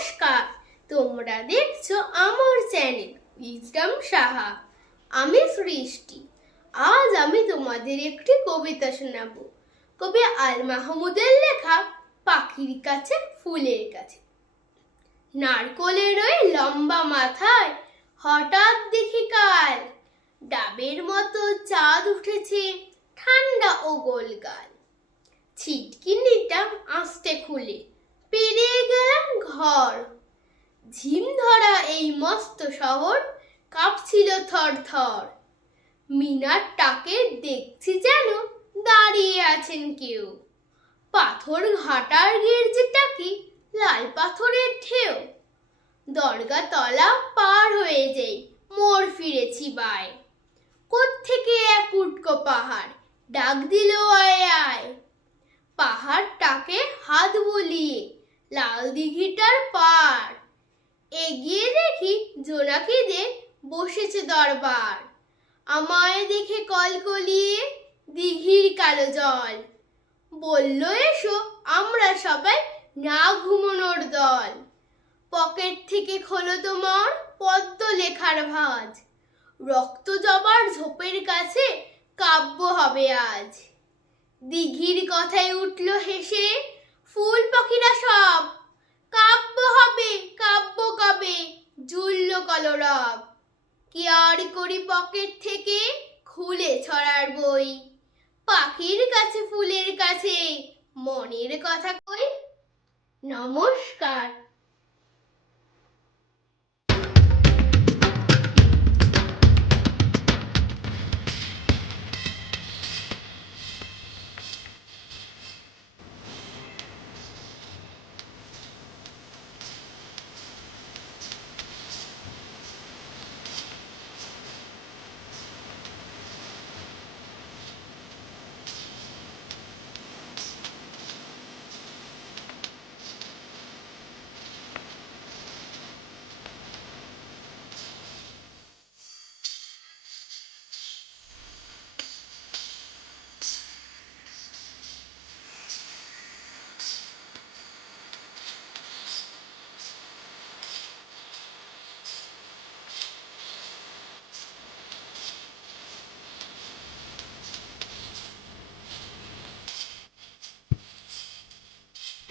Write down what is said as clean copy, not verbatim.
নমস্কার, তোমরা দেখছো আমার চ্যানেল উইজডম সাহা। আমি সৃষ্টি। আজ আমি তোমাদের একটি কবিতা শোনাবো। কবি আল মাহমুদের লেখা পাখির কাছে ফুলের কাছে। নারকোলের ওই লম্বা মাথায় হঠাৎ দেখি কাল ডাবের মতো চাঁদ উঠেছে, ঠান্ডা ও গোলগাল। ছিটকিনিটা আস্তে খুলে পেরিয়ে গেলাম ঘর। ঝিম ধরা এই মস্ত শহর কাঁপছিল থর থর। মিনারটাকে দেখছি যেন দাঁড়িয়ে আছেন কেউ। পাথর ঘাটার গির্জেটা কি লাল পাথরের ঢেউ। দরগা তলা পার হয়ে যেই মোড় ফিরেছি বায়। কোত্থেকে এক উটকো পাহাড় ডাক দিল আয় আয়। পাহাড়টাকে হাত বুলিয়ে লাল দিঘিটার পার এগিয়ে দেখি জোনাকিদের বসেছে দরবার। আমায় দেখে কলকলিয়ে দিঘির কালো জল বলল, এসো আমরা সবাই না ঘুমানোর দল। পকেট থেকে খোলো তোমার পদ্ম লেখার ভাঁজ। রক্ত জবার ঝোপের কাছে কাব্য হবে আজ। দিঘির কথায় উঠল হেসে ফুল পাখিরা সব। কাব্য হবে কাব্য কবে জুড়ল কলরব। কি আর করি পকেট থেকে খুলে ছড়ার বই। পাখির কাছে ফুলের কাছে মনের কথা কই। নমস্কার।